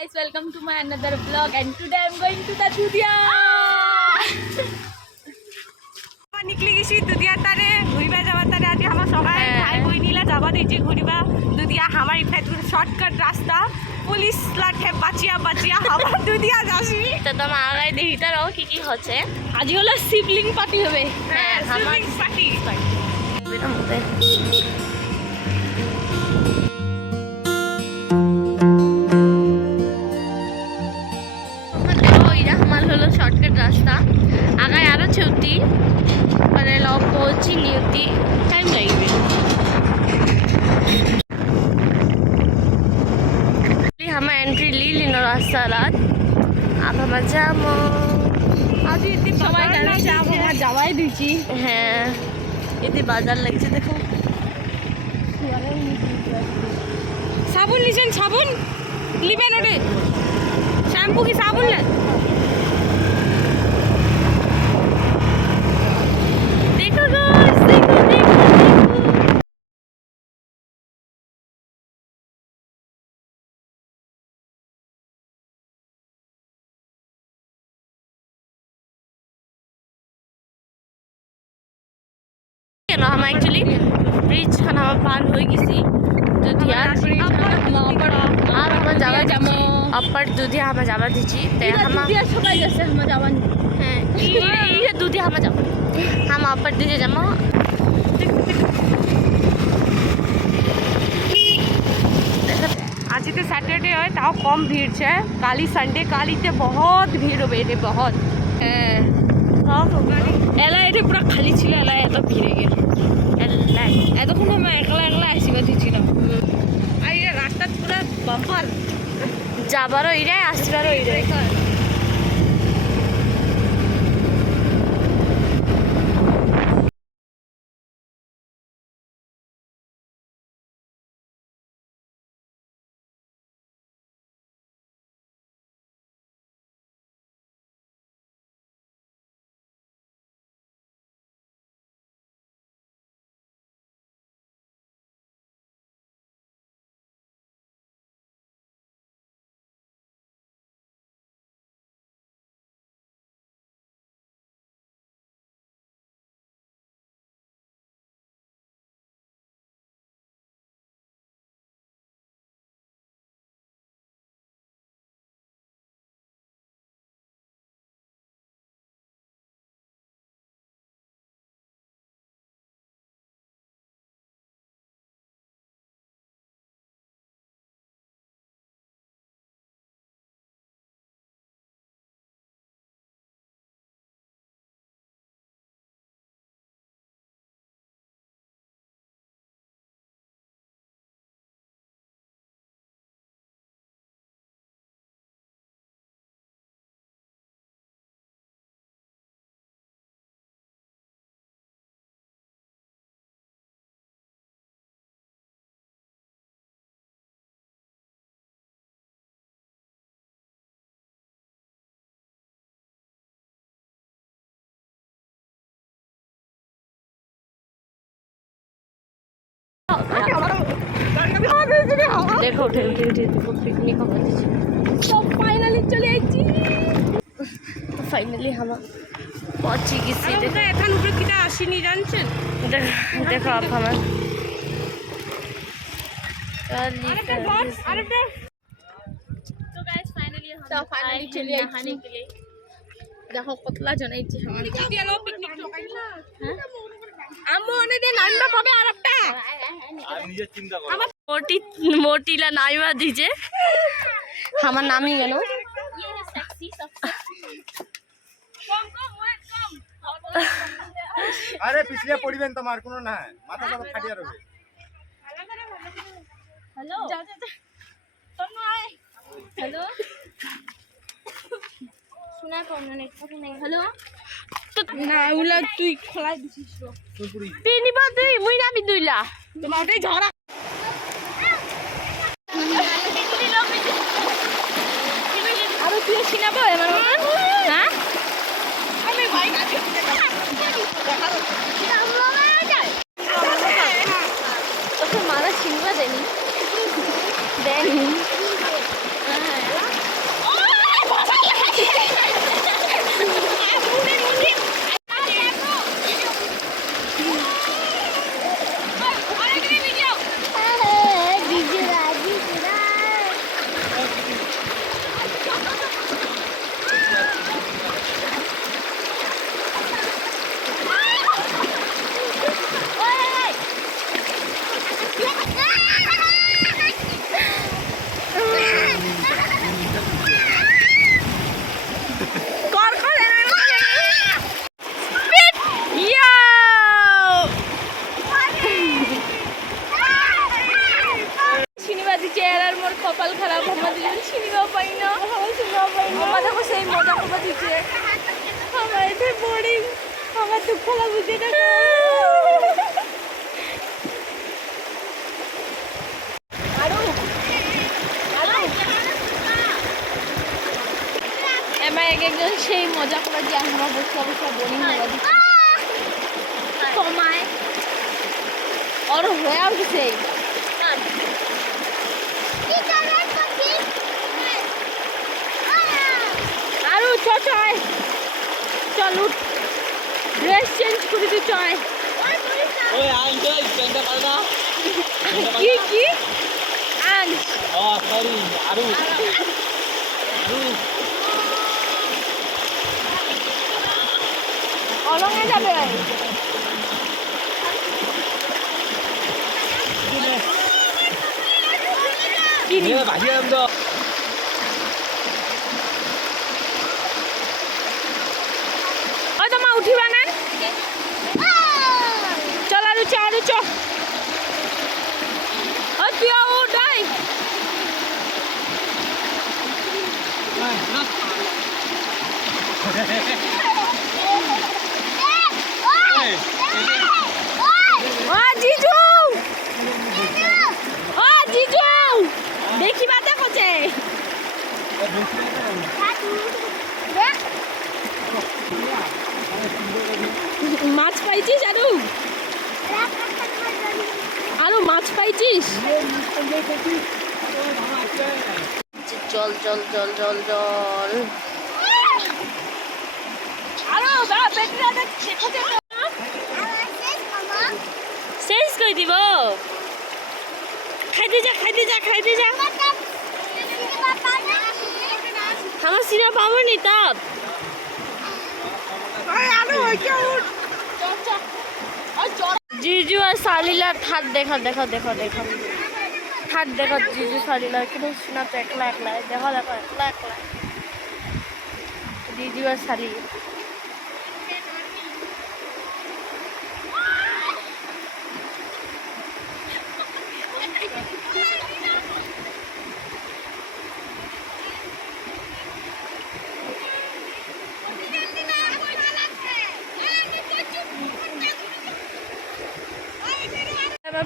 Guys, welcome to my another vlog and today I'm going to the Dudia. निकली गई दुधिया तारे घुरबा जावा तारे आज हम सबाई भाई बहिनीला जावा दिछि घुरबा दुधिया हमार इफेक्ट शॉर्टकट रास्ता पुलिस लाठे बाचिया बाचिया हम दुधिया যাচ্ছি তো তোমরা আগাই দেখিতে রাও কি কি হচ্ছে আজ হলো সিবলিং পার্টি হবে হ্যাঁ আমার পার্টি এটা মতে হলো শর্টকাট রাস্তা আগায় আরো ছুটি মানে লব পৌঁছি নিউতি টাইম লাগবে हम एंट्री ली लिनो रास्ता रात अब हम जामो आज इतनी सबाई जाने जाम हम जावाई दिछि হ্যাঁ এতে বাজার লাগছে দেখো साबुन लीजिए साबुन लिबेन ओटे शैम्पू की साबुन ले देखो गाइस देखो देखो हम एक्चुअली ब्रिज खाना पार हो गई दुधिया আর আমরা যাওয়া যাবো अपर दुधिया हम যাওয়া দিছি তে हम दुधिया সবাই যাচ্ছে हम যাওয়া হ্যাঁ এই दुधिया हम যাবো हम अपर दुधिया যাবো आज तो सैटरडे है ताও कम भीड़ है काली संडे काली ते बहुत भीड़ হবে रे बहुत এলা এটা পুরো খালি ছিল এলা এত ভিড়ে গেল এলা এতক্ষণ আমি একলা একলা আসিবা দিছিলাম আর এই রাস্তা পুরো বাম্পার যাবারও ইরাই আসবারও ইরাই देखो उठे उठे उठे देखो पिकनिक हो गई तो फाइनली चले आइছি तो फाइनली हम पहुंची গেছি দেখো এখন উপরে কিটা আসেনি জানছেন देखो आप हम तो गाइस फाइनली हम चले नहाने के लिए देखो কতলা জনাইছি हम দিয়ে লো পিকনিক ঠকাইলা আম্মু অনে দে নাইবা পাবে আরেকটা আর নিজে চিন্তা করো मोटी मोटीला नाइवा दीजिए हमार नाम ही गनो আরে পিছলে পড়িবেন তোমার কোনো না মাথা সব ফাটিয়া রবে हेलो তোমরা আয় हेलो सुना कौन नहीं हेलो तो না উলা তুই খোলা দিছিস ফুলপুরি तीन बार दे मुई ना भी दुइला তোমার ওটাই ঝগড়া আরো তুই সিনাবো এমন হ্যাঁ আমি ভাই না ওকে মারা সিনবা দেনি দেনি পাই না আমার দেখো সেই মজা করবা দিচ্ছে আমার এটা বোরিং আমার দুঃখ লাগুছে না এবার একজন সেই মজা করে যে আমরা বসে বসে বোরিং হয়ে দিচ্ছি সময় और होया किसे आरु चल चल उठ ड्रेस चेंज कर दे चल ओए आंग दे पेंटा कर दाओ की आंग ओ सॉरी आरु অলঙ্গে যাবে ये भाजी हम तो ও তোমা উঠিবা না চল আরু চ ও তুই উঠাই ও জিজু দেখি বাতা করছে মাছ পাইছিস আরো মাছ পাইছিস জল জল জল জল জল আরো শেষ করে দিব খাইতে যা আমার সিনেমা পাবো নি তব जीजू और सालीला थाट देखो थाट देखो जीजू सालीला क्यों सुना तो एकला है देखो एकला जीजू और साली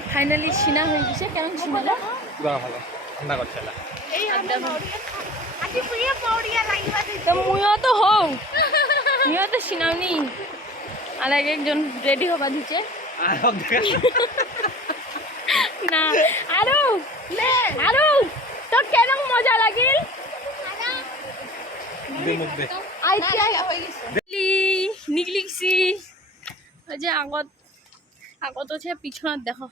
फाइनली छिना हो गई केमन छिनाला পুরা ভালো ঠান্ডা করছে না तो मुयो तो हो मुयो तो छिनावनी আর একজন রেডি হবা দিছে না আরো তো কেন মজা লাগিল নিকলি গেছি ওই যে আগত আছে পিছনত দেখো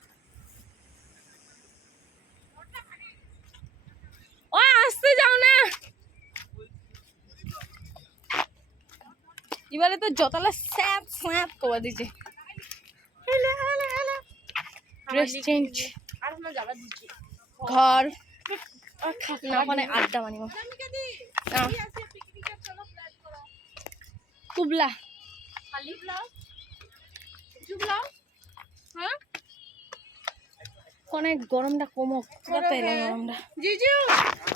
ও আসতে যাও না এবারে তো জতালা স্যাপ করে দিছে ড্রেস চেঞ্জ আর আমরা যাবা দিছি ঘর না মানে আড্ডা মানিব কুবলা খালি ব্লাউজ জুবলাও হ্যাঁ কোনে গরমটা কমক পেলে গরমটা জিজু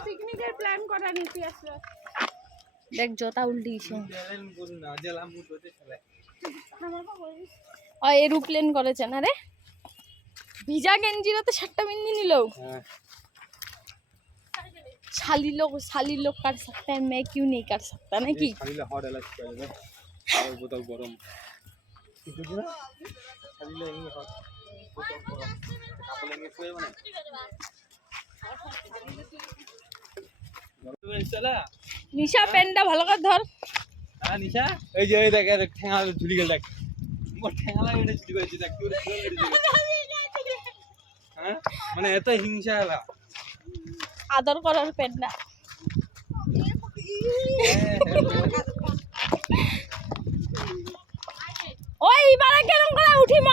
পিকনিকের প্ল্যান করা নিতে আসলো দেখ জতা উল্টি গেছে এরোপ্লেন করেছে না রে ভিজা গেঞ্জিরা তো 7টা बिंदी নিল साली लोग कर सकते हैं मैं क्यों नहीं कर सकता ना कि हॉट अलग कर दे और बोतल गरम निशा पेनটা ভালো করে ধর নিশা এই যে এই দেখ ঠ্যাঙা ঝুলি গেল দেখ মোর ঠ্যাঙা লাগে এটা ঝুলি গেছে দেখ তুই হ্যাঁ মানে এত হিংসা হলা আদর করার পেনটা ওই বারে কেমন করে উঠিম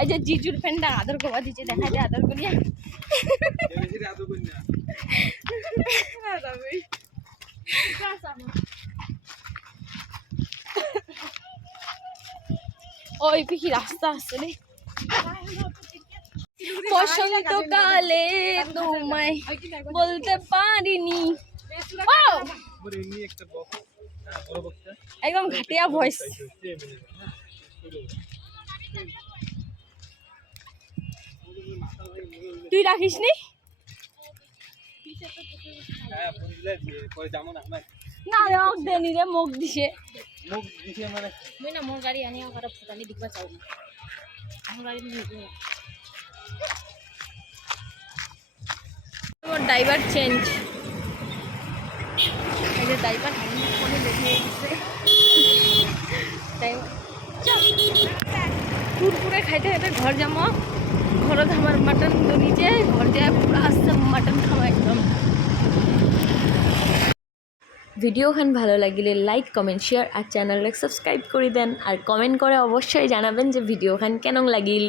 এই যে জিজুর পেনটা আদর করবা দিছে দেখা যায় আদর করিয়া ওই পিকি রাস্তা আছে রে বসন্তকালে তোমায় বলতে পারিনি ও ওরে এমনি একটা বক্স হ্যাঁ বড় বক্সটা একদম ঘাটিয়া ভয়েস তুই রাখিস নি হ্যাঁ বুঝলে পরে যাবো না আমার না রে মোক দেনি রে মোক দিছে মুখ দিছে মানে মই না মোর গাড়ি আনি আমার ফুটানি দিবা চাও না আমার গাড়ি নিয়ে মোর ড্রাইভার চেঞ্জ এই যে ড্রাইভার আমি ফোনে দেখিয়ে দিছে কুরকুরে খাইতে খাইতে ঘর যাবো ঘরত আমার মটন ধরি যে ঘর যায় পুরো আস্তে মটন খাওয়া একদম ভিডিওখান ভালো লাগিলে লাইক কমেন্ট শেয়ার আর চ্যানেলটাকে সাবস্ক্রাইব করে দেন আর কমেন্ট করে অবশ্যই জানাবেন যে ভিডিওখান কেমন লাগিল।